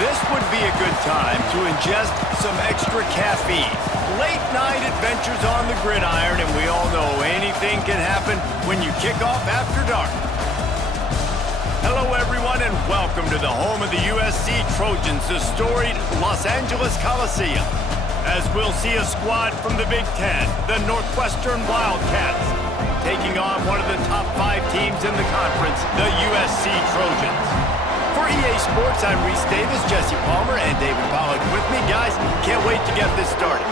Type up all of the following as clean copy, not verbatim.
This would be a good time to ingest some extra caffeine. Late night adventures on the gridiron, and we all know anything can happen when you kick off after dark. Hello everyone and welcome to the home of the USC Trojans, the storied Los Angeles Coliseum. As we'll see a squad from the Big Ten, the Northwestern Wildcats, taking on one of the top 5 teams in the conference, the USC Trojans. For EA Sports, I'm Reese Davis, Jesse Palmer, and David Pollack with me. Guys, can't wait to get this started.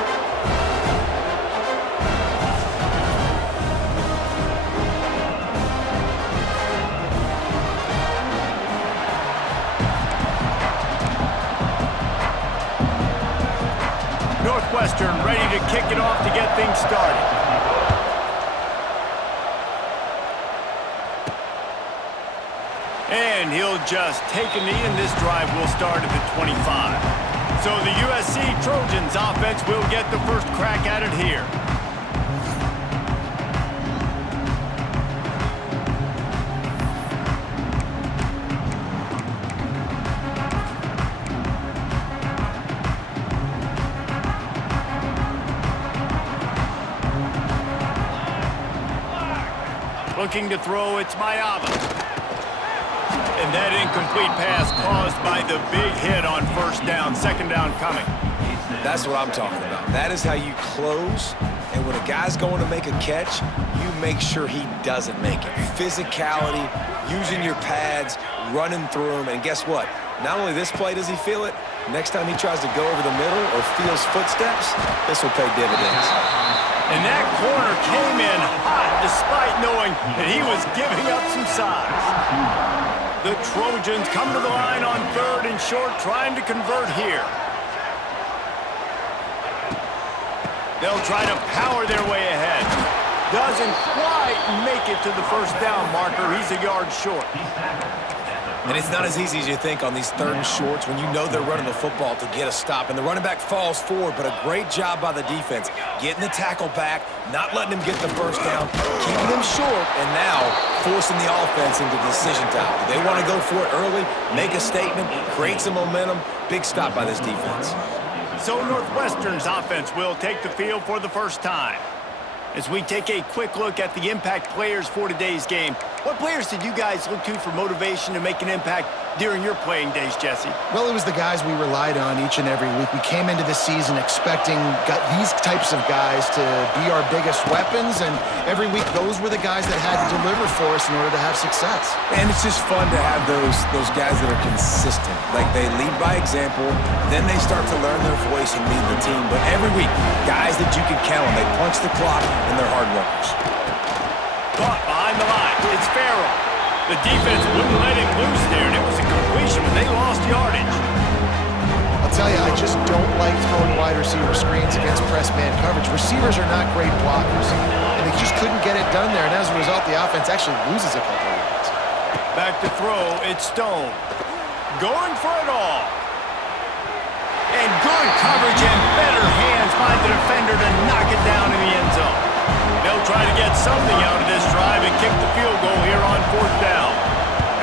Northwestern ready to kick it off to get things started. And he'll just take a knee, and this drive will start at the 25. So the USC Trojans offense will get the first crack at it here. Looking to throw, it's Mayava. And that incomplete pass caused by the big hit on first down, second down coming. That's what I'm talking about. That is how you close, and when a guy's going to make a catch, you make sure he doesn't make it. Physicality, using your pads, running through them, and guess what? Not only this play does he feel it, next time he tries to go over the middle or feels footsteps, this will pay dividends. And that corner came in hot despite knowing that he was giving up some size. The Trojans come to the line on 3rd and short, trying to convert here. They'll try to power their way ahead. Doesn't quite make it to the first down marker. He's a yard short. And it's not as easy as you think on these 3rd and shorts when you know they're running the football to get a stop. And the running back falls forward, but a great job by the defense. Getting the tackle back, not letting him get the first down, keeping him short, and now forcing the offense into decision time. Do they want to go for it early, make a statement, create some momentum? Big stop by this defense. So Northwestern's offense will take the field for the first time. As we take a quick look at the impact players for today's game, what players did you guys look to for motivation to make an impact during your playing days, Jesse? Well, it was the guys we relied on each and every week. We came into the season expecting these types of guys to be our biggest weapons, and every week those were the guys that had to deliver for us in order to have success. And it's just fun to have those guys that are consistent. Like, they lead by example, then they start to learn their voice and lead the team. But every week, guys that you can count on, they punch the clock, and they're hard workers. Caught behind the line. It's Farrell. The defense wouldn't let him loose there, and it was a completion, but they lost yardage. I'll tell you, I just don't like throwing wide receiver screens against press man coverage. Receivers are not great blockers, and they just couldn't get it done there, and as a result, the offense actually loses a couple of yards. Back to throw, it's Stone. Going for it all. And good coverage and better hands by the defender to knock it down in the end zone. They'll try to get something out of this drive and kick the field goal here on 4th down.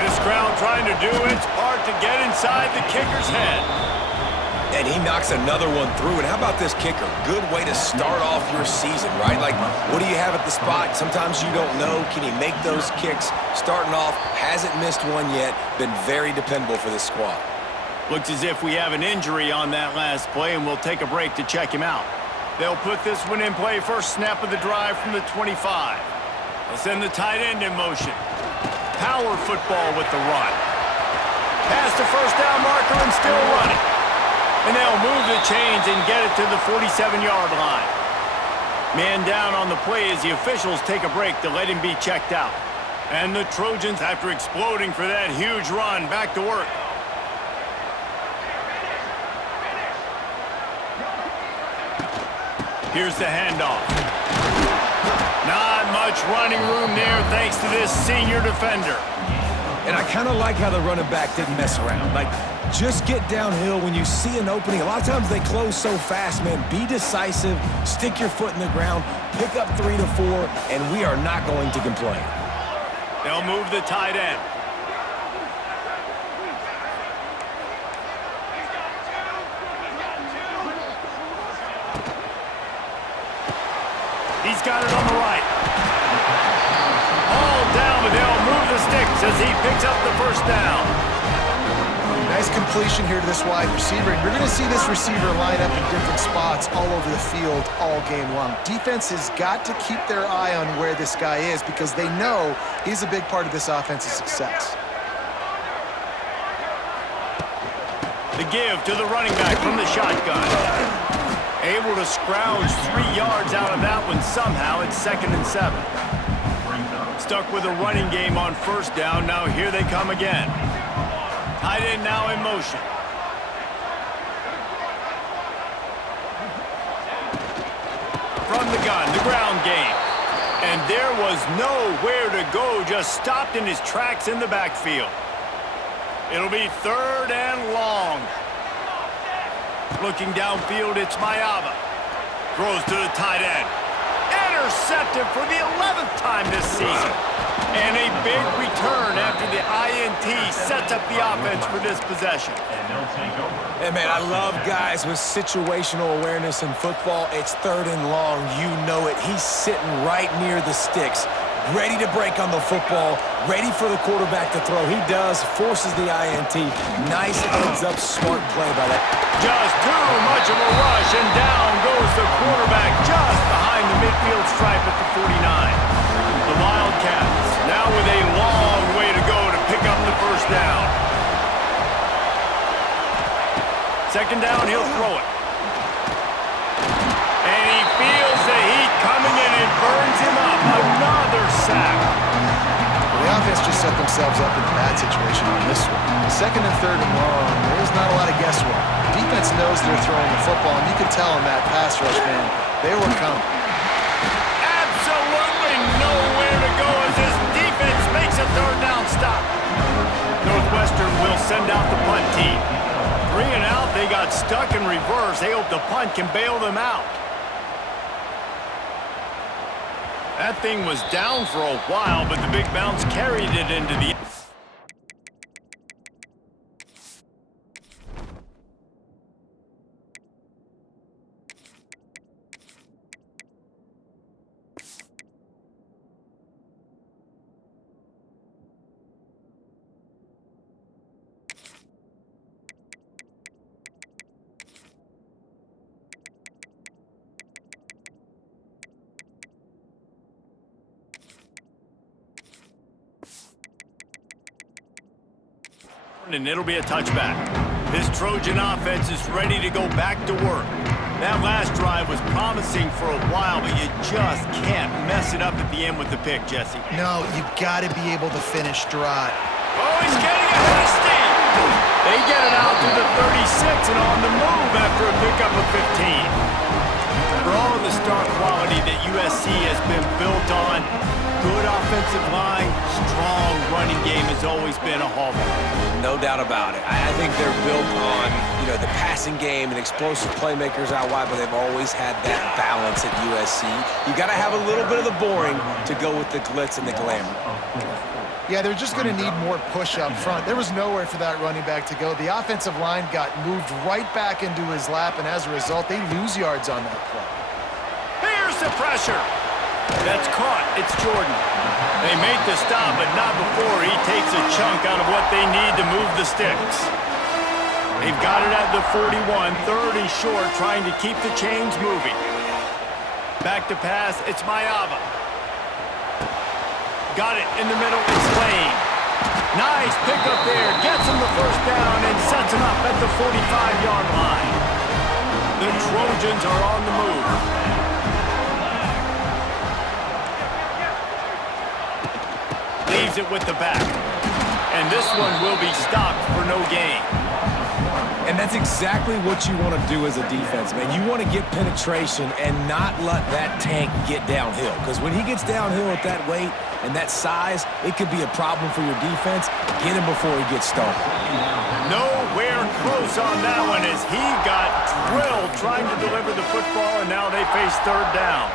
This crowd trying to do its part to get inside the kicker's head. And he knocks another one through. And how about this kicker? Good way to start off your season, right? Like, what do you have at the spot? Sometimes you don't know. Can he make those kicks? Starting off, hasn't missed one yet. Been very dependable for this squad. Looks as if we have an injury on that last play, and we'll take a break to check him out. They'll put this one in play. First snap of the drive from the 25. They'll send the tight end in motion. Power football with the run. Past the first down marker and still running. And they'll move the chains and get it to the 47-yard line. Man down on the play as the officials take a break to let him be checked out. And the Trojans, after exploding for that huge run, back to work. Here's the handoff. Not much running room there thanks to this senior defender. And I kind of like how the running back didn't mess around. Like, just get downhill when you see an opening. A lot of times they close so fast, man. Be decisive, stick your foot in the ground, pick up 3 to 4, and we are not going to complain. They'll move the tight end. as he picks up the first down. Nice completion here to this wide receiver. And you're going to see this receiver line up in different spots all over the field all game long. Defense has got to keep their eye on where this guy is because they know he's a big part of this offense's success. The give to the running back from the shotgun. Able to scrounge 3 yards out of that one somehow. It's 2nd and 7. Stuck with a running game on first down. Now here they come again. Tight end now in motion. From the gun, the ground game. And there was nowhere to go, just stopped in his tracks in the backfield. It'll be 3rd and long. Looking downfield, it's Maiava. Throws to the tight end. Intercepted for the 11th time this season. And a big return after the INT sets up the offense for this possession. Hey, man, I love guys with situational awareness in football. It's 3rd and long. You know it. He's sitting right near the sticks, ready to break on the football, ready for the quarterback to throw. He does, forces the INT. Nice heads-up, smart play by that. Just too much of a rush, and down goes the quarterback just behind the midfield stripe at the 49. The Wildcats now with a long way to go to pick up the first down. 2nd down, he'll throw it. And he feels the heat coming in and burns him up. Another sack. Well, the offense just set themselves up in a bad situation on this one. 2nd and 3rd and long, there's not a lot of guesswork. Defense knows they're throwing the football, and you can tell in that pass rush, man, they were coming. Absolutely nowhere to go as this defense makes a 3rd down stop. Northwestern will send out the punt team. 3 and out, they got stuck in reverse. They hope the punt can bail them out. That thing was down for a while, but the big bounce carried it into the... and it'll be a touchback. This Trojan offense is ready to go back to work. That last drive was promising for a while, but you just can't mess it up at the end with the pick, Jesse. No, you got to be able to finish stride. Oh, he's getting ahead of steam. They get it out to the 36 and on the move after a pickup of 15. For all of the star quality that USC has been built on, good offensive line, strong running game has always been a hallmark. No doubt about it. I think they're built on, the passing game and explosive playmakers out wide, but they've always had that balance at USC. You got to have a little bit of the boring to go with the glitz and the glamour. Yeah, they're just going to need more push up front. There was nowhere for that running back to go. The offensive line got moved right back into his lap, and as a result, they lose yards on that play. Here's the pressure. That's caught. It's Jordan. They make the stop, but not before he takes a chunk out of what they need to move the sticks. They've got it at the 41, 3rd and short, trying to keep the chains moving. Back to pass, it's Maiava. Got it in the middle, it's Lane. Nice pickup there, gets him the first down and sets him up at the 45-yard line. The Trojans are on the move. Leaves it with the back. And this one will be stopped for no gain. And that's exactly what you want to do as a defense, man. You want to get penetration and not let that tank get downhill. Because when he gets downhill at that weight and that size, it could be a problem for your defense. Get him before he gets started. Nowhere close on that one as he got drilled trying to deliver the football, and now they face 3rd down.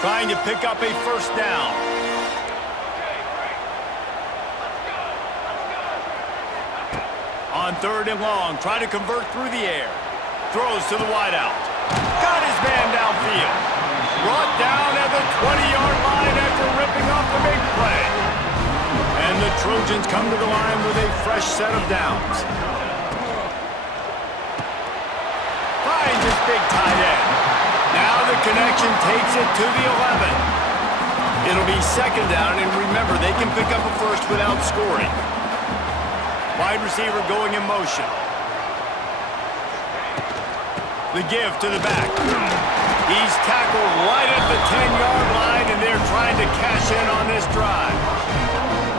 Trying to pick up a first down. On 3rd and long, trying to convert through the air. Throws to the wideout. Got his man downfield. Brought down at the 20-yard line after ripping off the big play. And the Trojans come to the line with a fresh set of downs. Finds his big tight end. Now the connection takes it to the 11. It'll be second down, and remember, they can pick up a first without scoring. Wide receiver going in motion. The give to the back. He's tackled right at the 10-yard line, and they're trying to cash in on this drive.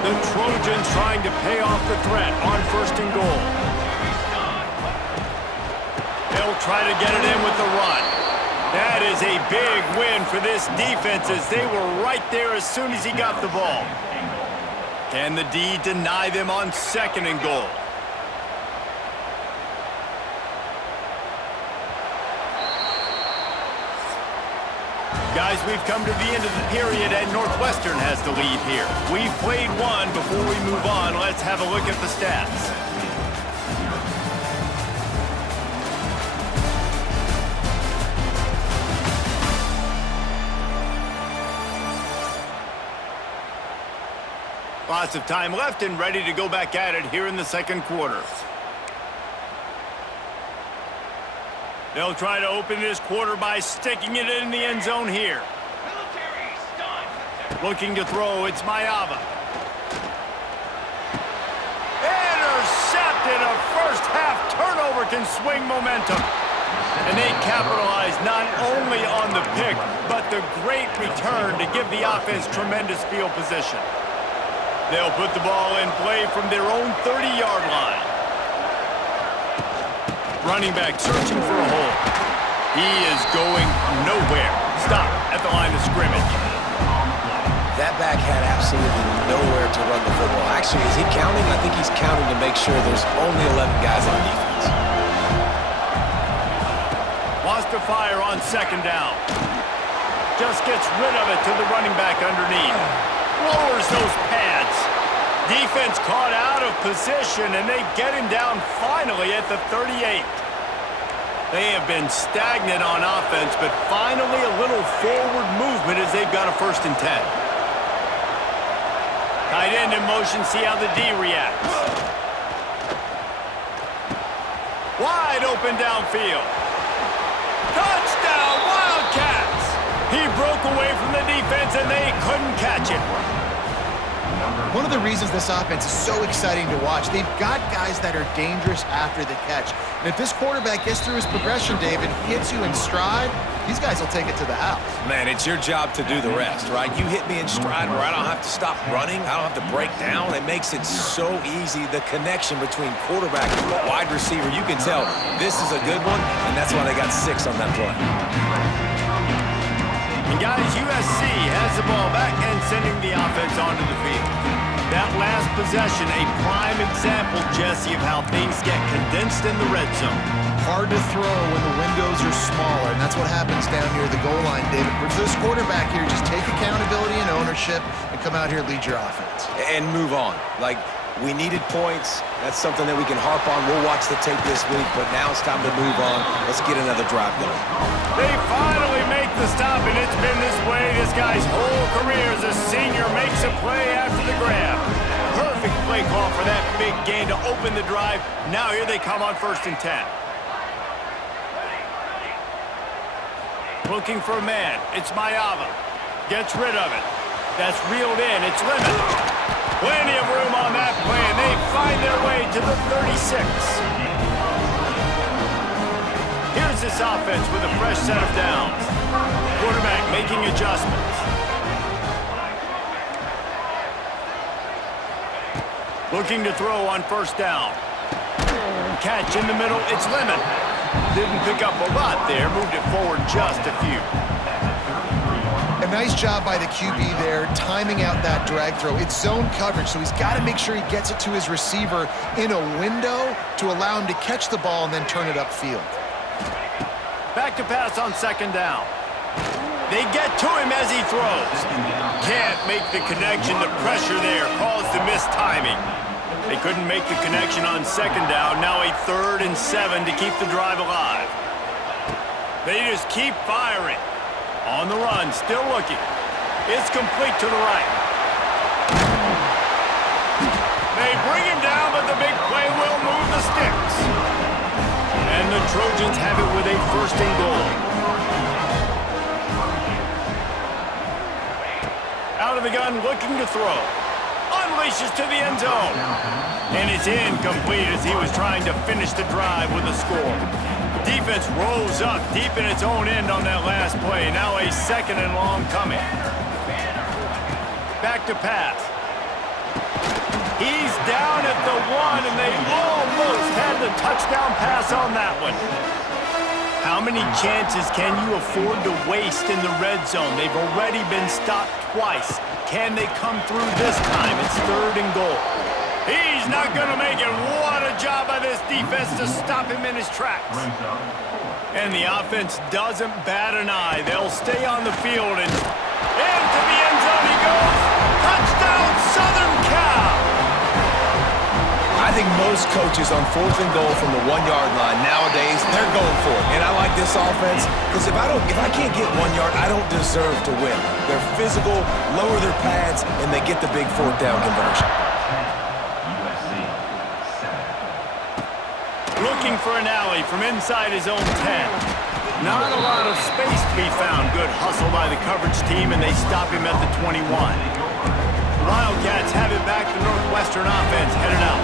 The Trojans trying to pay off the threat on first and goal. They'll try to get it in with the run. That is a big win for this defense as they were right there as soon as he got the ball. Can the D deny them on second and goal? Guys, we've come to the end of the period, and Northwestern has the lead here. We've played one. Before we move on, let's have a look at the stats. Lots of time left and ready to go back at it here in the second quarter. They'll try to open this quarter by sticking it in the end zone here. Looking to throw, it's Mayava. Intercepted. A first half turnover can swing momentum. And they capitalize not only on the pick, but the great return to give the offense tremendous field position. They'll put the ball in play from their own 30-yard line. Running back searching for a hole. He is going nowhere. Stop at the line of scrimmage. That back had absolutely nowhere to run the football. Actually, is he counting? I think he's counting to make sure there's only 11 guys on defense. Wants to fire on second down. Just gets rid of it to the running back underneath. Lowers those pads. Defense caught out of position, and they get him down finally at the 38. They have been stagnant on offense, but finally a little forward movement as they've got a 1st and 10. Tight end in motion, see how the D reacts. Wide open downfield. Touchdown, Wildcats! He broke away from the defense, and they couldn't catch it. One of the reasons this offense is so exciting to watch, they've got guys that are dangerous after the catch. And if this quarterback gets through his progression, David, hits you in stride, these guys will take it to the house. Man, it's your job to do the rest, right? You hit me in stride where I don't have to stop running. I don't have to break down. It makes it so easy. The connection between quarterback and wide receiver, you can tell this is a good one, and that's why they got 6 on that play. And guys, USC has the ball back and sending the offense onto the field. That last possession, a prime example, Jesse, of how things get condensed in the red zone. Hard to throw when the windows are smaller, and that's what happens down near the goal line, David. For this quarterback here, just take accountability and ownership and come out here and lead your offense. And move on. Like, we needed points. That's something that we can harp on. We'll watch the tape this week, but now it's time to move on. Let's get another drive going. They finally make the stop, and it's been this way this guy's whole career as a senior makes a play after the grab. Perfect play call for that big gain to open the drive. Now here they come on 1st and 10. Looking for a man. It's Mayava. Gets rid of it. That's reeled in. It's Lemon. Plenty of room on that play, and they find their way to the 36. Here's this offense with a fresh set of downs. Quarterback making adjustments. Looking to throw on 1st down. Catch in the middle, it's Lemon. Didn't pick up a lot there, moved it forward just a few. A nice job by the QB there, timing out that drag throw. It's zone coverage, so he's got to make sure he gets it to his receiver in a window to allow him to catch the ball and then turn it upfield. Back to pass on 2nd down. They get to him as he throws. Can't make the connection. The pressure there caused the missed timing. They couldn't make the connection on 2nd down. Now a 3rd and 7 to keep the drive alive. They just keep firing. On the run, still looking. It's complete to the right. They bring him down, but the big play will move the sticks. And the Trojans have it with a first and goal. Out of the gun, looking to throw. Unleashes to the end zone. And it's incomplete as he was trying to finish the drive with a score. Defense rolls up deep in its own end on that last play. Now a second and long coming. Back to pass. He's down at the 1, and they almost had the touchdown pass on that one. How many chances can you afford to waste in the red zone? They've already been stopped twice. Can they come through this time? It's third and goal. He's not going to make it. What a job by this defense to stop him in his tracks. And the offense doesn't bat an eye. They'll stay on the field, and into the end zone he goes. Touchdown, Southern Cal! I think most coaches on 4th and goal from the 1-yard line nowadays, they're going for it. And I like this offense because if I can't get 1 yard, I don't deserve to win. They're physical, lower their pads, and they get the big 4th down conversion. Looking for an alley from inside his own 10. Not a lot of space to be found. Good hustle by the coverage team, and they stop him at the 21. The Wildcats have it back to Northwestern offense, headed out.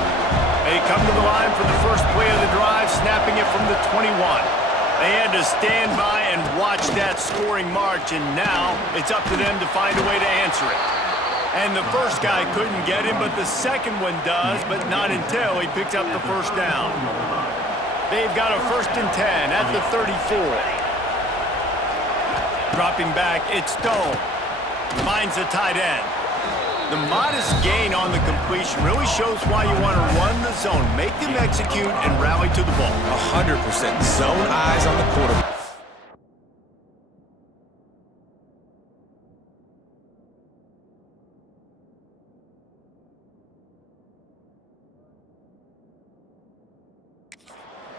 They come to the line for the first play of the drive, snapping it from the 21. They had to stand by and watch that scoring march, and now it's up to them to find a way to answer it. And the first guy couldn't get him, but the second one does, but not until he picked up the first down. They've got a 1st and 10 at the 34. Dropping back, it's Stone. Finds the tight end. The modest gain on the completion really shows why you want to run the zone, make them execute, and rally to the ball. 100% zone eyes on the quarterback.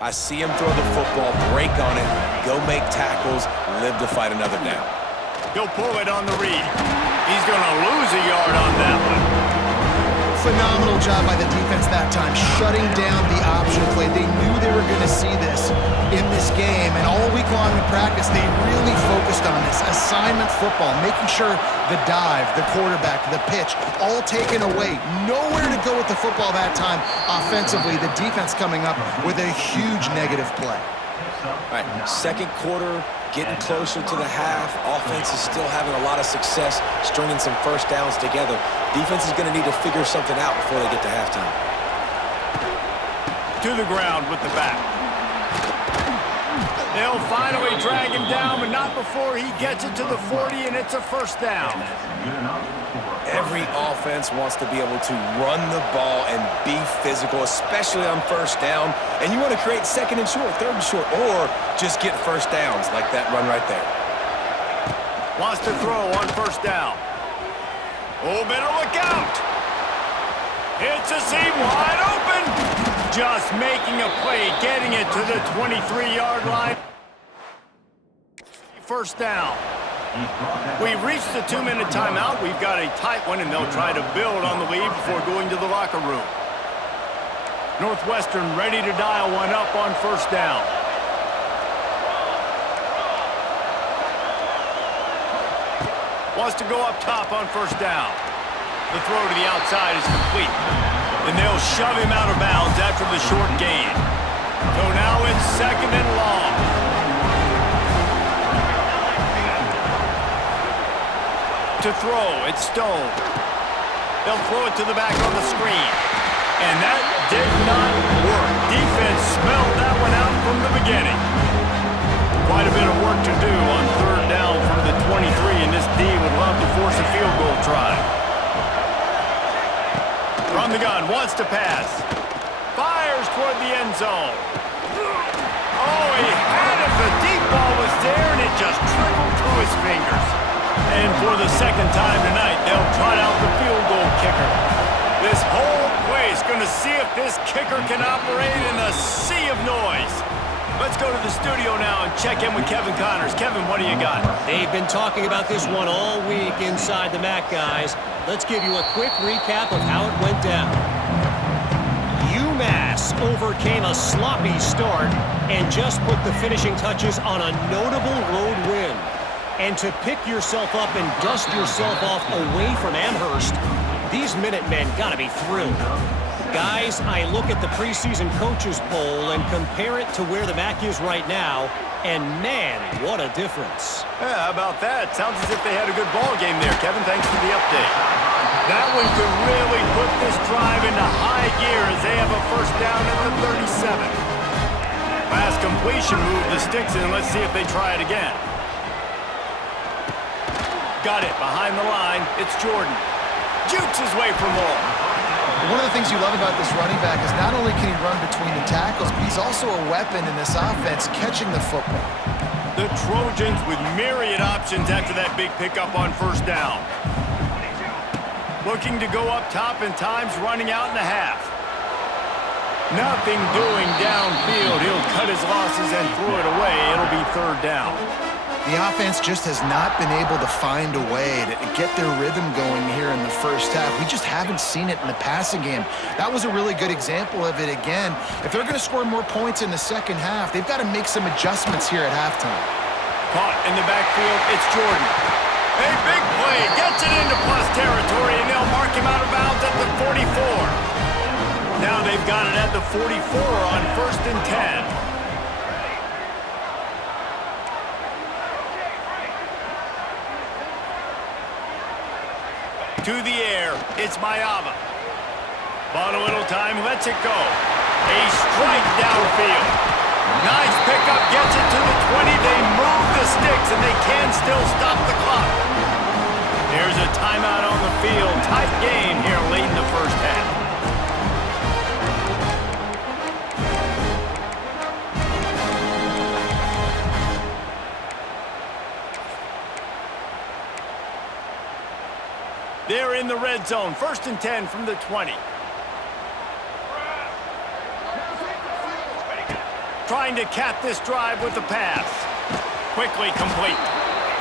I see him throw the football, break on it, go make tackles, live to fight another down. He'll pull it on the read. He's going to lose a yard on that one. Phenomenal job by the defense that time, shutting down the option play. They knew they were going to see this in this game, and all week long in practice, they really focused on this. Assignment football, making sure the dive, the quarterback, the pitch, all taken away. Nowhere to go with the football that time offensively. The defense coming up with a huge negative play. All right, second quarter, getting closer to the half. Offense is still having a lot of success stringing some first downs together. Defense is going to need to figure something out before they get to halftime. To the ground with the back. They'll finally drag him down, but not before he gets it to the 40, and it's a first down. Every offense wants to be able to run the ball and be physical, especially on first down. And you want to create second and short, third and short, or just get first downs like that run right there. Wants to throw on first down. Oh, better look out. It's a seam wide open. Just making a play, getting it to the 23-yard line. First down. We've reached the 2-minute timeout. We've got a tight one, and they'll try to build on the lead before going to the locker room. Northwestern ready to dial one up on first down. Wants to go up top on first down. The throw to the outside is complete. And they'll shove him out of bounds after the short gain. So now it's second and long. To throw, it's Stone. They'll throw it to the back on the screen. And that did not work. Defense smelled that one out from the beginning. Quite a bit of work to do on third down from the 23, and this D would love to force a field goal try. From the gun, wants to pass. Fires toward the end zone. Oh, he had it. The deep ball was there, and it just trickled through his fingers. And for the second time tonight, they'll trot out the field goal kicker. This whole place going to see if this kicker can operate in a sea of noise. Let's go to the studio now and check in with Kevin Connors. Kevin, what do you got? They've been talking about this one all week inside the MAC, guys. Let's give you a quick recap of how it went down. UMass overcame a sloppy start and just put the finishing touches on a notable road win. And to pick yourself up and dust yourself off away from Amherst, these Minutemen gotta be thrilled. Guys, I look at the preseason coaches poll and compare it to where the MAC is right now, and man, what a difference. Yeah, how about that? Sounds as if they had a good ball game there, Kevin. Thanks for the update. That one could really put this drive into high gear as they have a first down at the 37. Pass completion, move the sticks in. Let's see if they try it again. Got it behind the line. It's Jordan. Jukes his way for more. One of the things you love about this running back is not only can he run between the tackles, but he's also a weapon in this offense, catching the football. The Trojans with myriad options after that big pickup on first down. Looking to go up top and times running out in the half. Nothing doing downfield. He'll cut his losses and throw it away. It'll be third down. The offense just has not been able to find a way to get their rhythm going here in the first half. We just haven't seen it in the passing game. That was a really good example of it again. If they're going to score more points in the second half, they've got to make some adjustments here at halftime. Caught in the backfield, it's Jordan. A big play, gets it into plus territory, and they'll mark him out of bounds at the 44. Now they've got it at the 44 on 1st and 10. To the air, it's Mayava. Bought a little time, lets it go. A strike downfield. Nice pickup, gets it to the 20. They move the sticks, and they can still stop the clock. There's a timeout on the field. Tight game here late in the first half. They're in the red zone. 1st and 10 from the 20. Trying to cap this drive with the pass. Quickly complete.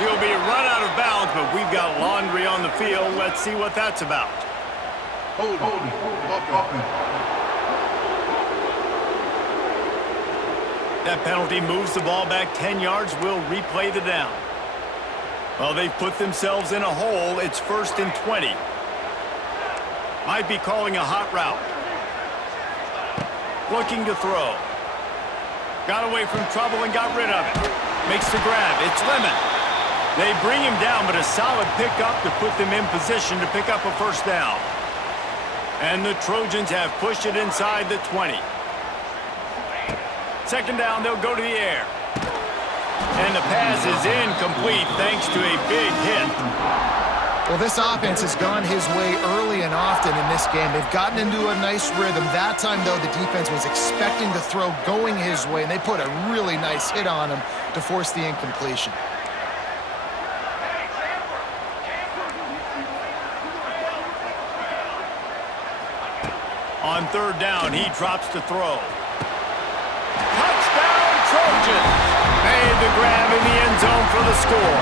He'll be run out of bounds, but we've got laundry on the field. Let's see what that's about. Hold it. That penalty moves the ball back 10 yards. We'll replay the down. Well, they've put themselves in a hole. It's 1st and 20. Might be calling a hot route. Looking to throw. Got away from trouble and got rid of it. Makes the grab. It's Lemon. They bring him down, but a solid pickup to put them in position to pick up a first down. And the Trojans have pushed it inside the 20. 2nd down, they'll go to the air. And the pass is incomplete thanks to a big hit. Well, this offense has gone his way early and often in this game. They've gotten into a nice rhythm. That time, though, the defense was expecting the throw going his way, and they put a really nice hit on him to force the incompletion. On 3rd down, he drops to throw. Touchdown, Trojans! Made the grab in the end zone for the score.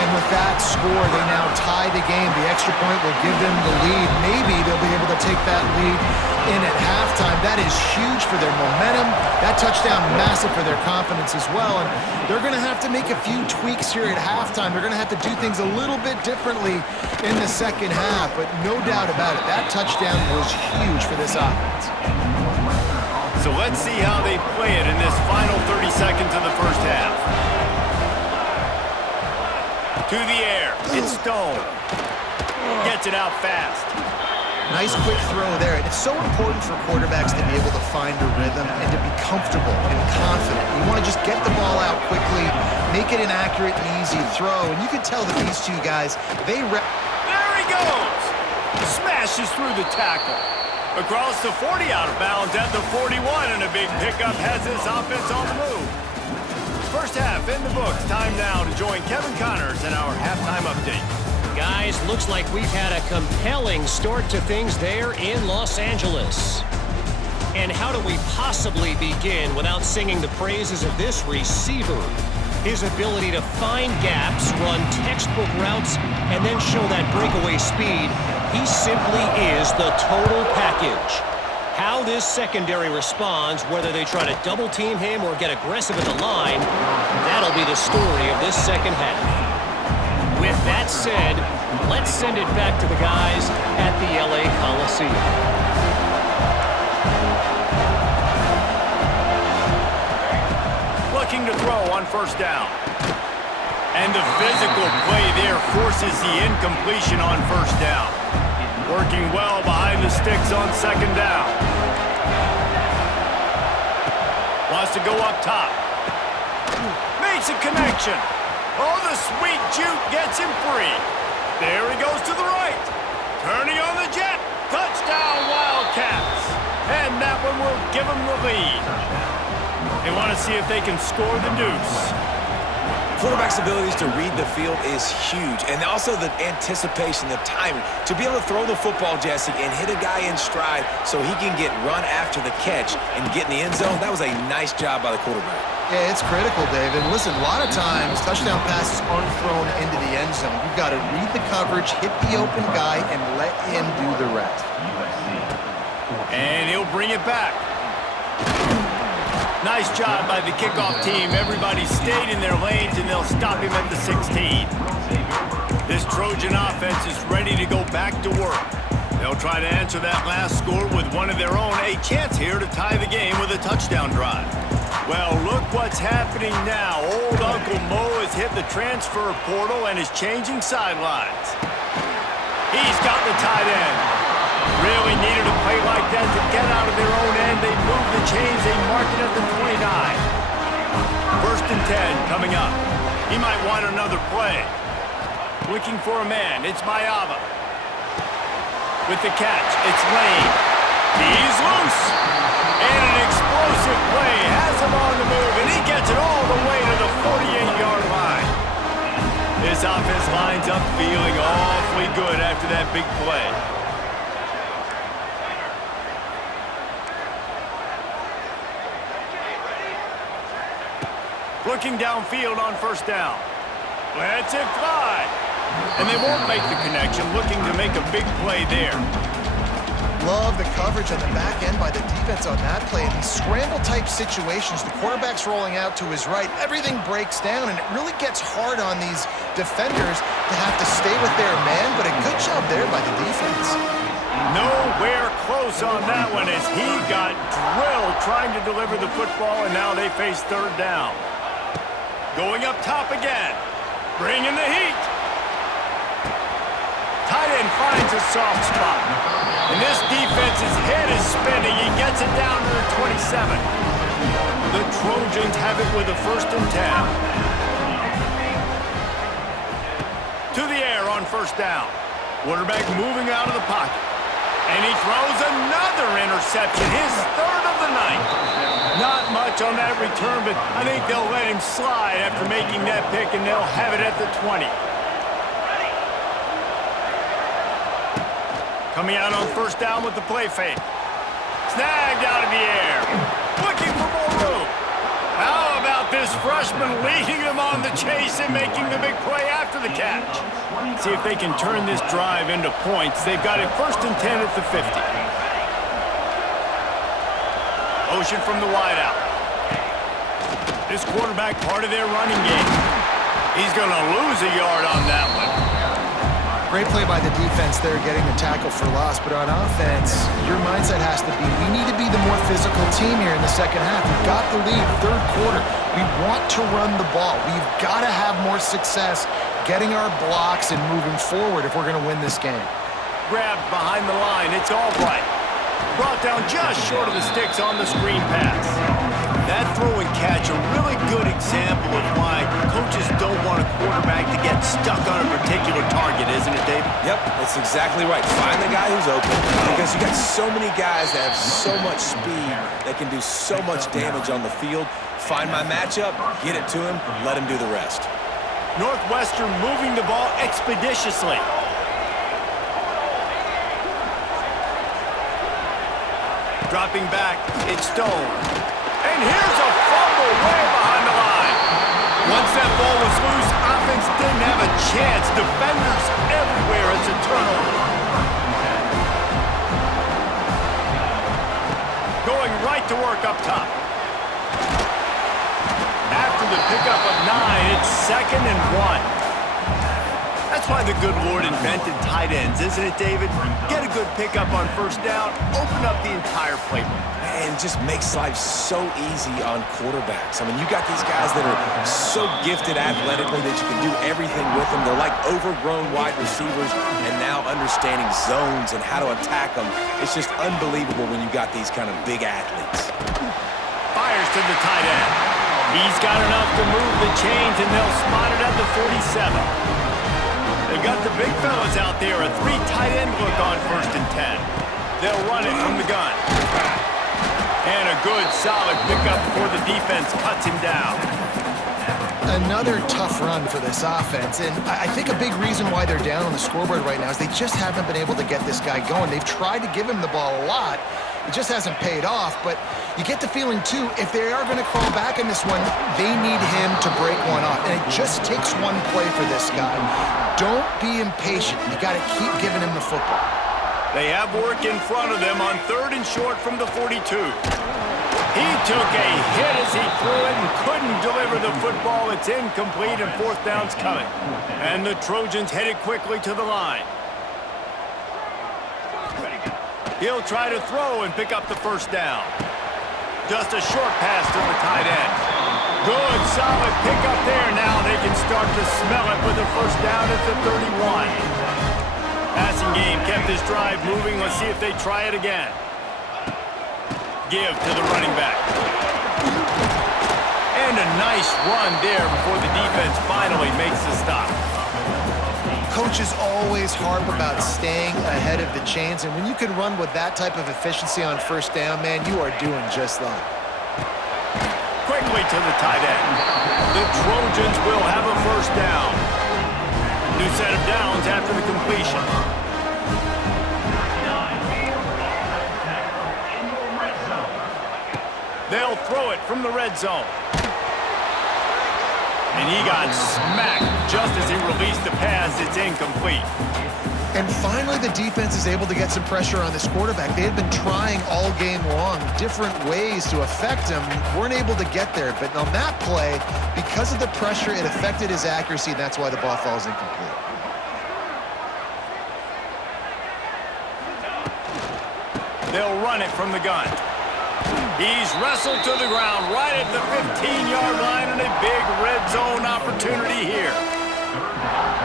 And with that score, they now tie the game. The extra point will give them the lead. Maybe they'll be able to take that lead in at halftime. That is huge for their momentum. That touchdown, massive for their confidence as well. And they're going to have to make a few tweaks here at halftime. They're going to have to do things a little bit differently in the second half. But no doubt about it, that touchdown was huge for this offense. So let's see how they play it in this final 30 seconds of the first half. To the air, it's Stone. Gets it out fast. Nice quick throw there. And it's so important for quarterbacks to be able to find a rhythm and to be comfortable and confident. You want to just get the ball out quickly, make it an accurate and easy throw. And you can tell that these two guys, There he goes! Smashes through the tackle. Across the 40, out of bounds at the 41, and a big pickup has this offense on the move. First half in the books. Time now to join Kevin Connors in our halftime update. Guys, looks like we've had a compelling start to things there in Los Angeles. And how do we possibly begin without singing the praises of this receiver? His ability to find gaps, run textbook routes, and then show that breakaway speed. He simply is the total package. How this secondary responds, whether they try to double-team him or get aggressive at the line, that'll be the story of this second half. With that said, let's send it back to the guys at the LA Coliseum. Looking to throw on first down. And the physical play there forces the incompletion on first down. Working well behind the sticks on second down. Wants to go up top. Makes a connection. Oh, the sweet juke gets him free. There he goes to the right. Turning on the jet. Touchdown, Wildcats. And that one will give them the lead. They want to see if they can score the deuce. Quarterback's abilities to read the field is huge, and also the anticipation, the timing. To be able to throw the football, Jesse, and hit a guy in stride so he can get run after the catch and get in the end zone, that was a nice job by the quarterback. Yeah, it's critical, David. Listen, a lot of times touchdown passes aren't thrown into the end zone. You've got to read the coverage, hit the open guy, and let him do the rest. And he'll bring it back. Nice job by the kickoff team. Everybody stayed in their lanes, and they'll stop him at the 16. This Trojan offense is ready to go back to work. They'll try to answer that last score with one of their own. A chance here to tie the game with a touchdown drive. Well, look what's happening now. Old Uncle Mo has hit the transfer portal and is changing sidelines. He's got the tight end. Really needed a play like that to get out of their own end. They move the chains. They mark it at the 29. First and 10 coming up. He might want another play. Looking for a man. It's Mayava. With the catch, it's Lane. He's loose. And an explosive play has him on the move, and he gets it all the way to the 48-yard line. This offense lines up feeling awfully good after that big play. Looking downfield on first down. Lets it fly. And they won't make the connection, looking to make a big play there. Love the coverage on the back end by the defense on that play. In these scramble-type situations, the quarterback's rolling out to his right. Everything breaks down, and it really gets hard on these defenders to have to stay with their man, but a good job there by the defense. Nowhere close on that one as he got drilled trying to deliver the football, and now they face third down. Going up top again. Bringing the heat. Tight end finds a soft spot. And this defense's head is spinning. He gets it down to the 27. The Trojans have it with a first and 10. To the air on first down. Quarterback moving out of the pocket. And he throws another interception, his third of the night. Not much on that return, but I think they'll let him slide after making that pick, and they'll have it at the 20. Coming out on first down with the play fake. Snagged out of the air. Looking for more room. How about this freshman leading them on the chase and making the big play after the catch? See if they can turn this drive into points. They've got it first and 10 at the 50. Motion from the wideout. This quarterback part of their running game. He's going to lose a yard on that one. Great play by the defense there, getting the tackle for loss. But on offense, your mindset has to be, we need to be the more physical team here in the second half. We've got the lead, third quarter. We want to run the ball. We've got to have more success getting our blocks and moving forward if we're going to win this game. Grabbed behind the line. It's Albright. Brought down just short of the sticks on the screen pass. That throw and catch, a really good example of why coaches don't want a quarterback to get stuck on a particular target, isn't it, David? Yep, that's exactly right. Find the guy who's open, because you got so many guys that have so much speed that can do so much damage on the field. Find my matchup, get it to him, let him do the rest. Northwestern moving the ball expeditiously. Dropping back, it's Stone. And here's a fumble way behind the line. Once that ball was loose, offense didn't have a chance. Defenders everywhere. It's a turnover. 2nd and 1. That's why the good Lord invented tight ends, isn't it, David? Get a good pickup on first down, open up the entire playbook. And it just makes life so easy on quarterbacks. I mean, you got these guys that are so gifted athletically that you can do everything with them. They're like overgrown wide receivers, and now understanding zones and how to attack them. It's just unbelievable when you got these kind of big athletes. Fires to the tight end. He's got enough to move the chains, and they'll spot it at the 47. They've got the big fellas out there, a 3 tight end look on 1st and 10. They'll run it from the gun. And a good, solid pickup before the defense cuts him down. Another tough run for this offense, and I think a big reason why they're down on the scoreboard right now is they just haven't been able to get this guy going. They've tried to give him the ball a lot. It just hasn't paid off, but you get the feeling, too, if they are going to crawl back in this one, they need him to break one off, and it just takes one play for this guy. Don't be impatient. You got to keep giving him the football. They have work in front of them on 3rd and short from the 42. He took a hit as he threw it and couldn't deliver the football. It's incomplete, and 4th down's coming. And the Trojans headed quickly to the line. He'll try to throw and pick up the 1st down. Just a short pass to the tight end. Good, solid pickup there. Now they can start to smell it with a 1st down at the 31. Passing game kept this drive moving. Let's see if they try it again. Give to the running back. And a nice run there before the defense finally makes the stop. Coaches always harp about staying ahead of the chains, and when you can run with that type of efficiency on 1st down, man, you are doing just that. Quickly to the tight end. The Trojans will have a 1st down. New set of downs after the completion. They'll throw it from the red zone. And he got smacked just as he released the pass. It's incomplete. And finally, the defense is able to get some pressure on this quarterback. They had been trying all game long different ways to affect him. Weren't able to get there. But on that play, because of the pressure, it affected his accuracy, and that's why the ball falls incomplete. They'll run it from the gun. He's wrestled to the ground right at the 15-yard line, and a big red zone opportunity here.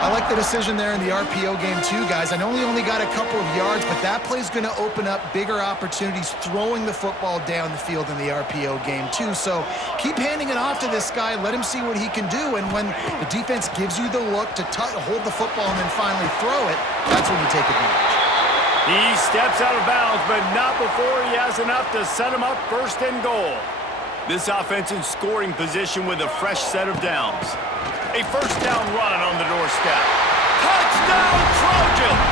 I like the decision there in the RPO game too, guys. I know he only got a couple of yards, but that play's going to open up bigger opportunities throwing the football down the field in the RPO game too. So keep handing it off to this guy. Let him see what he can do. And when the defense gives you the look to hold the football and then finally throw it, that's when you take advantage. He steps out of bounds, but not before he has enough to set him up 1st and goal. This offense in scoring position with a fresh set of downs. A 1st down run on the doorstep. Touchdown, Trojans!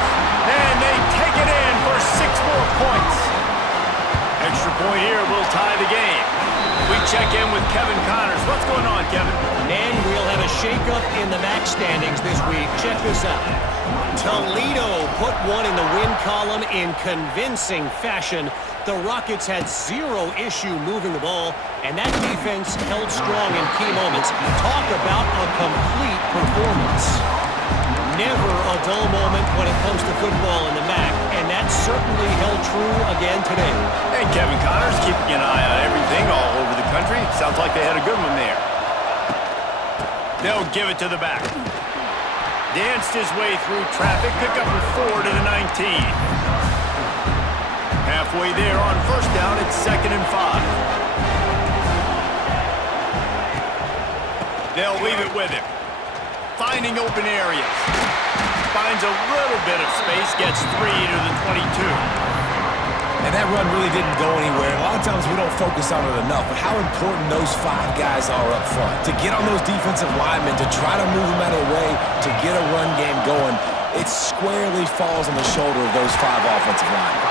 And they take it in for 6 more points. Extra point here will tie the game. We check in with Kevin Connors. What's going on, Kevin? And we'll have a shakeup in the MAC standings this week. Check this out. Toledo put one in the win column in convincing fashion. The Rockets had 0 issue moving the ball, and that defense held strong in key moments. Talk about a complete performance. Never a dull moment when it comes to football in the MAC, and that certainly held true again today. Hey, Kevin Connors, keeping an eye on everything all over the country. Sounds like they had a good one there. They'll give it to the back. Danced his way through traffic, pick up a 4 to the 19. Halfway there on 1st down, it's 2nd and 5. They'll leave it with him. Finding open areas. Finds a little bit of space, gets 3 to the 22. And that run really didn't go anywhere. A lot of times we don't focus on it enough, but how important those 5 guys are up front. To get on those defensive linemen, to try to move them out of the way, to get a run game going, it squarely falls on the shoulder of those 5 offensive linemen.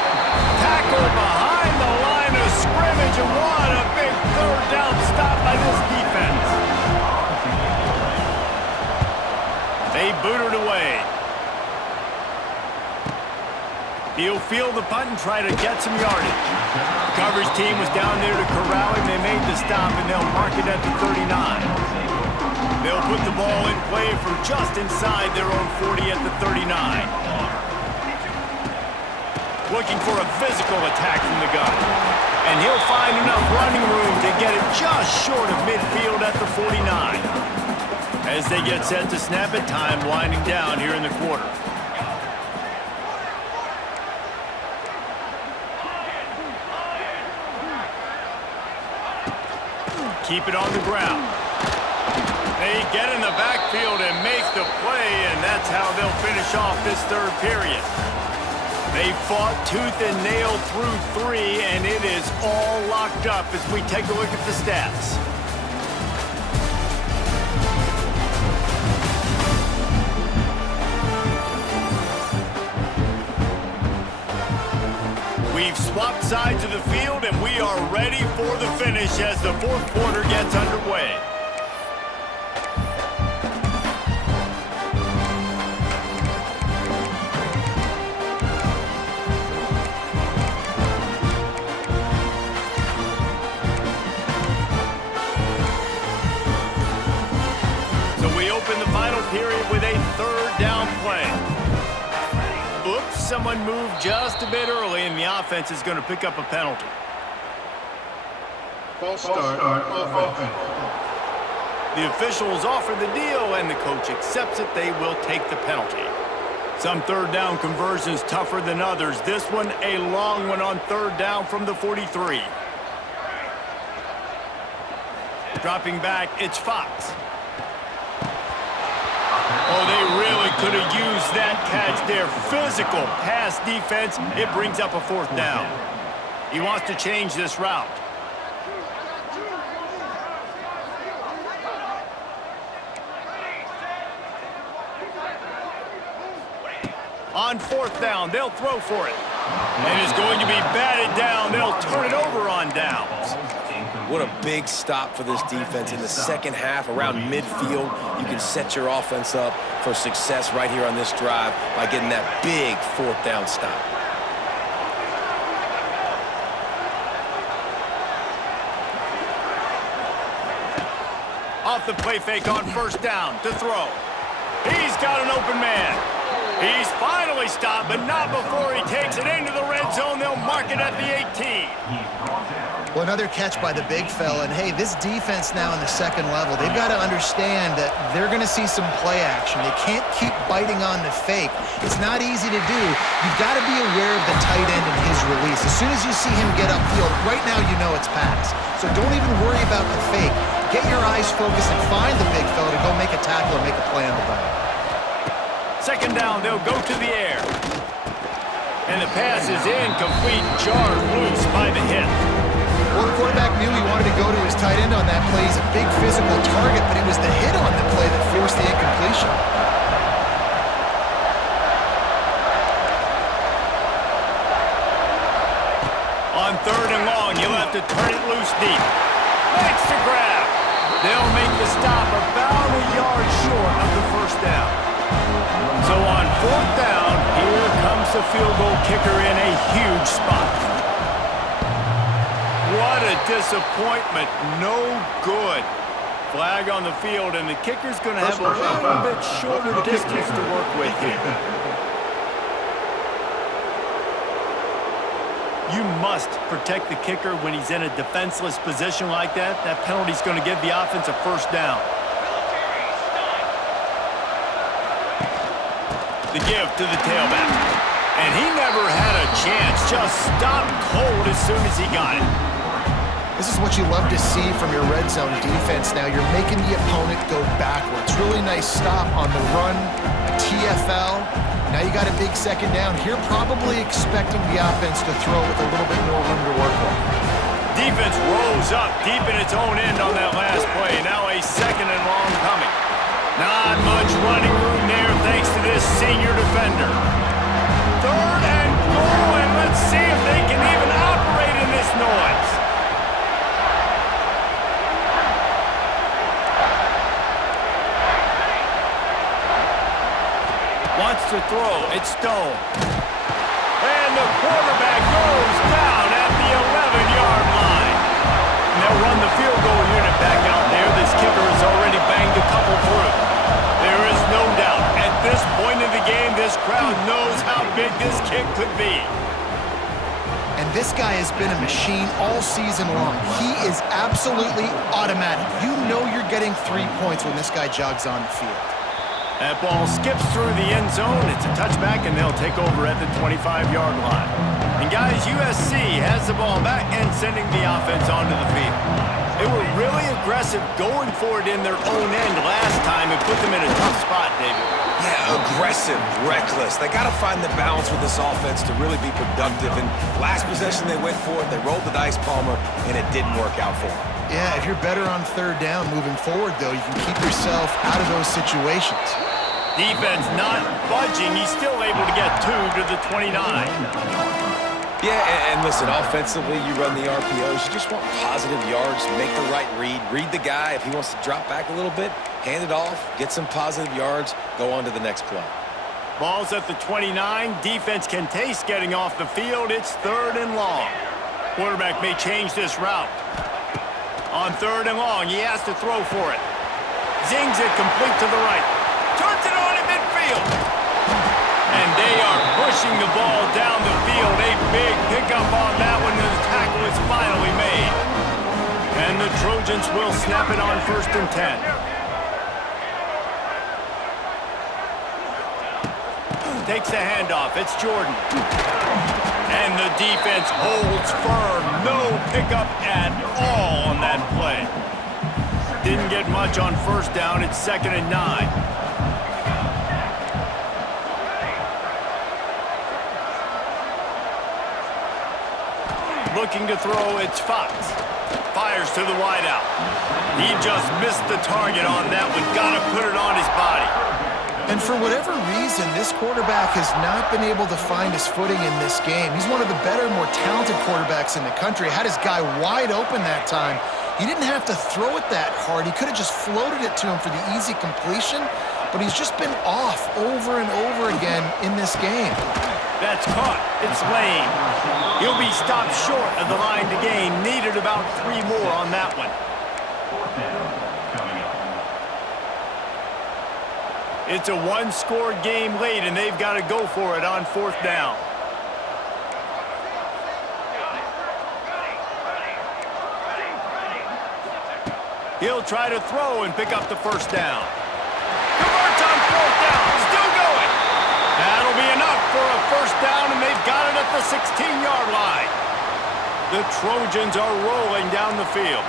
Tackled behind the line of scrimmage, and what a big 3rd down stop by this defense. They booted away. He'll field the punt and try to get some yardage. The coverage team was down there to corral him. They made the stop, and they'll mark it at the 39. They'll put the ball in play from just inside their own 40 at the 39. Looking for a physical attack from the gun. And he'll find enough running room to get it just short of midfield at the 49. As they get set to snap it, time winding down here in the quarter. Keep it on the ground. They get in the backfield and make the play, and that's how they'll finish off this third period. They fought tooth and nail through 3, and it is all locked up as we take a look at the stats. We've swapped sides of the field, and we are ready for the finish as the fourth quarter gets underway. So we open the final period with a third down play. Oops, someone moved just a bit early, and the offense is going to pick up a penalty. False start. Offense. The officials offer the deal, and the coach accepts it. They will take the penalty. Some third down conversions tougher than others. This one, a long one on third down from the 43. Dropping back, it's Fox. Oh, they really could have used that catch there. Physical pass defense. It brings up a fourth down. He wants to change this route. On fourth down, they'll throw for it. And it's going to be batted down. They'll turn it over on downs. What a big stop for this defense in the second half around midfield. You can set your offense up for success right here on this drive by getting that big fourth down stop. Off the play fake on first down to throw. He's got an open man. He's finally stopped, but not before he takes it into the red zone. They'll mark it at the 18. Well, another catch by the big fella. And, hey, this defense now in the second level, they've got to understand that they're going to see some play action. They can't keep biting on the fake. It's not easy to do. You've got to be aware of the tight end and his release. As soon as you see him get upfield, right now you know it's pass. So don't even worry about the fake. Get your eyes focused and find the big fella to go make a tackle or make a play on the ground. Second down, they'll go to the air. And the pass is incomplete, jarred loose by the hit. Well, the quarterback knew he wanted to go to his tight end on that play. He's a big physical target, but it was the hit on the play that forced the incompletion. On third and long, you'll have to turn it loose deep. Makes the grab. They'll make the stop about a yard short of the first down. So on fourth down, here comes the field goal kicker in a huge spot. What a disappointment. No good. Flag on the field, and the kicker's going to have a little bit shorter distance to work with here. You must protect the kicker when he's in a defenseless position like that. That penalty's going to give the offense a first down. The give to the tailback. And he never had a chance. Just stopped cold as soon as he got it. This is what you love to see from your red zone defense now. You're making the opponent go backwards. Really nice stop on the run, a TFL. Now you got a big second down. Here probably expecting the offense to throw with a little bit more room to work with. Defense rose up deep in its own end on that last play. Now a second and long coming. Not much running room there thanks to this senior defender. Third and goal, and let's see if they can even operate in this noise. Wants to throw. It's Stone. And the quarterback goes down at the 11-yard line. And they'll run the field goal unit back out there. This kicker has already banged a couple crowd knows how big this kick could be. And this guy has been a machine all season long. He is absolutely automatic. You know you're getting 3 points when this guy jogs on the field. That ball skips through the end zone. It's a touchback, and they'll take over at the 25-yard line. And guys, USC has the ball back and sending the offense onto the field. They were really aggressive going for it in their own end last time and put them in a tough spot, David. Yeah, aggressive, reckless. They got to find the balance with this offense to really be productive. And last possession they went for it, they rolled the dice, Palmer, and it didn't work out for them. Yeah, if you're better on third down moving forward, though, you can keep yourself out of those situations. Defense not budging. He's still able to get 2 to the 29. Yeah, and listen, offensively, you run the RPOs. You just want positive yards, make the right read the guy. If he wants to drop back a little bit, hand it off, get some positive yards, go on to the next play. Ball's at the 29. Defense can taste getting off the field. It's 3rd and long. Quarterback may change this route. On 3rd and long, he has to throw for it. Zings it complete to the right. Turns it on in midfield. And they are pushing the ball down the field. A big pickup on that one, and the tackle is finally made. And the Trojans will snap it on 1st and 10. Takes the handoff. It's Jordan. And the defense holds firm. No pickup at all on that play. Didn't get much on 1st down. It's 2nd and 9. Looking to throw, it's Fox. Fires to the wideout. He just missed the target on that one. Gotta put it on his body. And for whatever reason, this quarterback has not been able to find his footing in this game. He's one of the better, more talented quarterbacks in the country. Had his guy wide open that time. He didn't have to throw it that hard. He could have just floated it to him for the easy completion, but he's just been off over and over again in this game. That's caught. It's Lane. He'll be stopped short of the line to gain. Needed about 3 more on that one. It's a 1-score game late, and they've got to go for it on 4th down. He'll try to throw and pick up the 1st down. Converts on 4th down. Still going. That'll be enough for a 1st down, and they've got it at the 16-yard line. The Trojans are rolling down the field.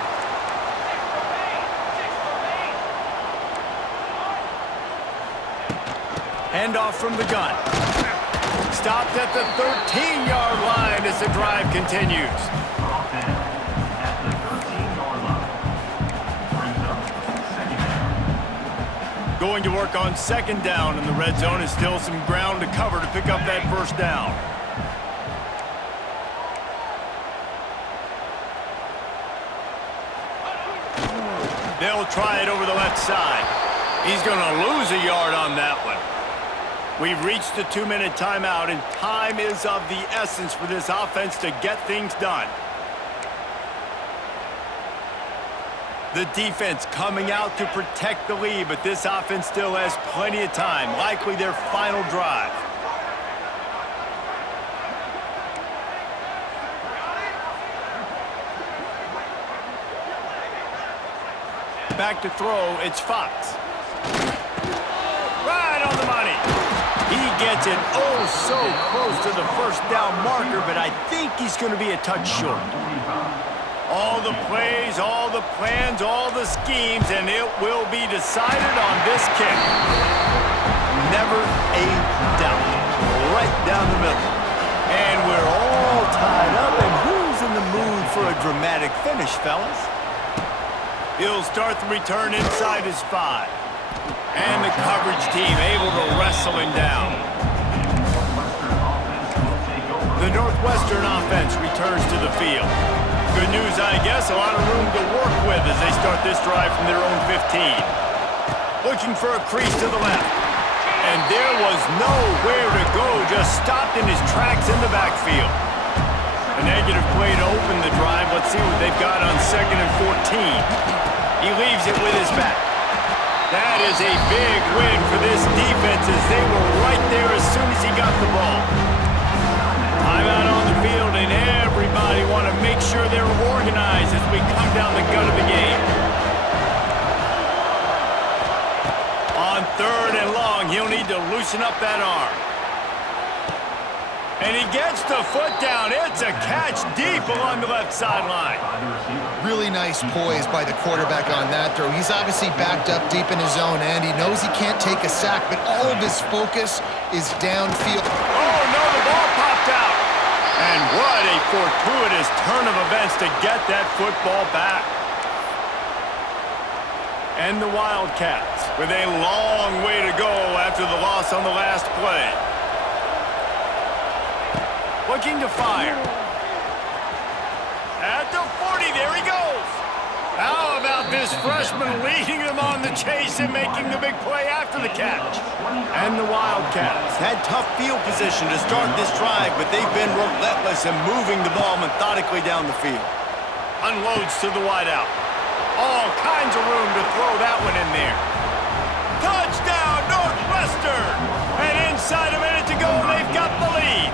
Handoff from the gun. Stopped at the 13-yard line as the drive continues. Going to work on 2nd down in the red zone. Is still some ground to cover to pick up that 1st down. They'll try it over the left side. He's going to lose a yard on that one. We've reached the 2-minute timeout, and time is of the essence for this offense to get things done. The defense coming out to protect the lead, but this offense still has plenty of time, likely their final drive. Back to throw, it's Fox. Right on the money. He gets it oh so close to the 1st down marker, but I think he's going to be a touch short. All the plays, all the plans, all the schemes, and it will be decided on this kick. Never a doubt. Right down the middle. And we're all tied up, and who's in the mood for a dramatic finish, fellas? He'll start the return inside his 5. And the coverage team able to wrestle him down. The Northwestern offense returns to the field. Good news, I guess, a lot of room to work with as they start this drive from their own 15. Looking for a crease to the left. And there was nowhere to go, just stopped in his tracks in the backfield. A negative play to open the drive. Let's see what they've got on 2nd and 14. He leaves it with his back. That is a big win for this defense as they were right there as soon as he got the ball. Timeout on the field, and everybody want to make sure they're organized as we come down the gut of the game. On 3rd and long, he'll need to loosen up that arm. And he gets the foot down. It's a catch deep along the left sideline. Really nice poise by the quarterback on that throw. He's obviously backed up deep in his own end. He knows he can't take a sack, but all of his focus is downfield. Oh, no, the ball popped out. And what a fortuitous turn of events to get that football back. And the Wildcats with a long way to go after the loss on the last play. Looking to fire. At the 40, there he goes. How about this freshman leading them on the chase and making the big play after the catch? And the Wildcats had tough field position to start this drive, but they've been relentless in moving the ball methodically down the field. Unloads to the wideout. All kinds of room to throw that one in there. Touchdown, Northwestern! And inside a minute to go, they've got the lead.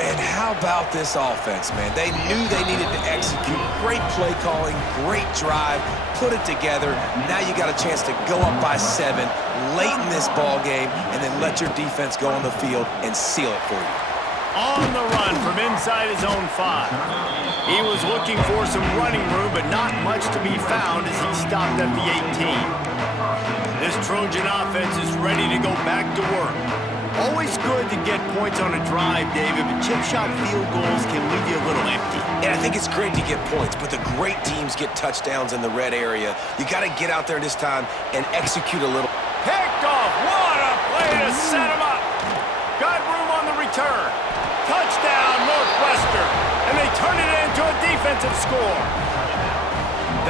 And how about this offense, man? They knew they needed to execute. Great play calling, great drive, put it together. Now you got a chance to go up by 7 late in this ball game and then let your defense go on the field and seal it for you. On the run from inside his own 5. He was looking for some running room, but not much to be found as he stopped at the 18. This Trojan offense is ready to go back to work. Always good to get points on a drive, David, but chip shot field goals can leave you a little empty. And I think it's great to get points, but the great teams get touchdowns in the red area. You got to get out there this time and execute a little. Picked off. What a play to set him up. Got room on the return. Touchdown, Northwestern. And they turn it into a defensive score.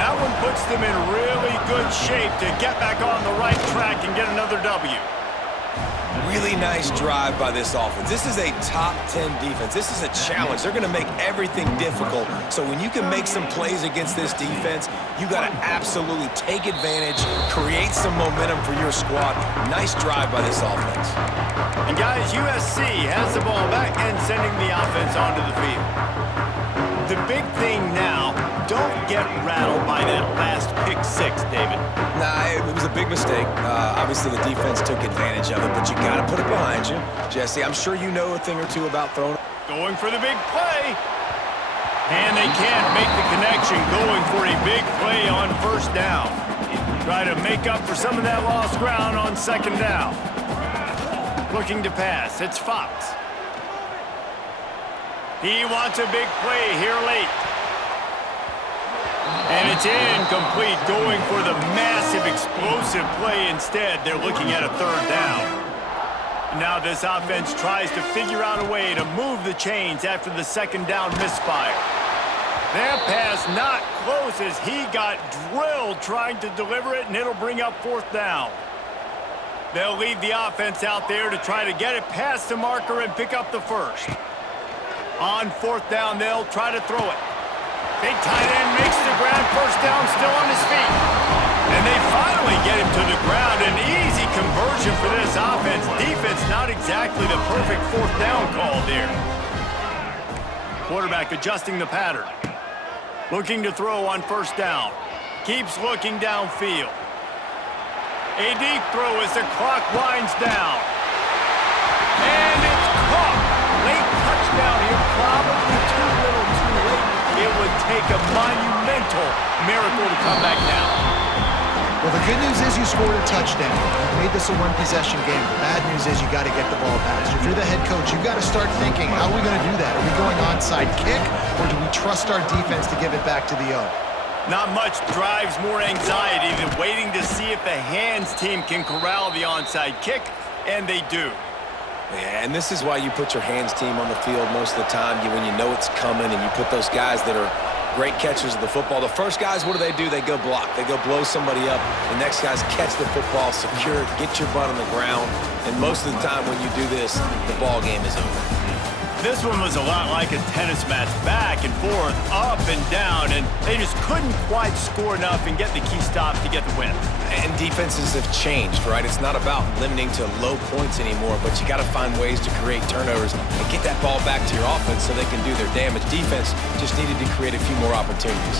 That one puts them in really good shape to get back on the right track and get another W. Really nice drive by this offense. This is a top 10 defense. This is a challenge. They're going to make everything difficult. So when you can make some plays against this defense, you got to absolutely take advantage, create some momentum for your squad. Nice drive by this offense. And guys, USC has the ball back and sending the offense onto the field. The big thing now, don't get rattled by that last pick 6, David. Nah, it was a big mistake. Obviously, the defense took advantage of it, but you got to put it behind you. Jesse, I'm sure you know a thing or two about throwing. Going for the big play. And they can't make the connection, going for a big play on 1st down. Try to make up for some of that lost ground on 2nd down. Looking to pass, it's Fox. He wants a big play here late. And it's incomplete, going for the massive explosive play instead. They're looking at a 3rd down. Now this offense tries to figure out a way to move the chains after the 2nd down misfire. That pass not close as he got drilled trying to deliver it, and it'll bring up 4th down. They'll leave the offense out there to try to get it past the marker and pick up the 1st. On 4th down, they'll try to throw it. Big tight end makes the grab, 1st down, still on his feet. And they finally get him to the ground. An easy conversion for this offense. Defense not exactly the perfect 4th down call there. Quarterback adjusting the pattern. Looking to throw on 1st down. Keeps looking downfield. A deep throw as the clock winds down. And it's caught. Late touchdown here, probably too little too late. It would take a monumental miracle to come back down. Well, the good news is you scored a touchdown. You made this a one-possession game. The bad news is you got to get the ball back. So if you're the head coach, you got to start thinking, how are we going to do that? Are we going onside kick, or do we trust our defense to give it back to the O? Not much drives more anxiety than waiting to see if the hands team can corral the onside kick, and they do. Yeah, and this is why you put your hands team on the field most of the time when you know it's coming, and you put those guys that are great catchers of the football. The first guys, what do? They go block. They go blow somebody up. The next guys catch the football, secure it, get your butt on the ground. And most of the time when you do this, the ball game is over. This one was a lot like a tennis match, back and forth, up and down, and they just couldn't quite score enough and get the key stop to get the win. And defenses have changed, right? It's not about limiting to low points anymore, but you got to find ways to create turnovers and get that ball back to your offense so they can do their damage. Defense just needed to create a few more opportunities.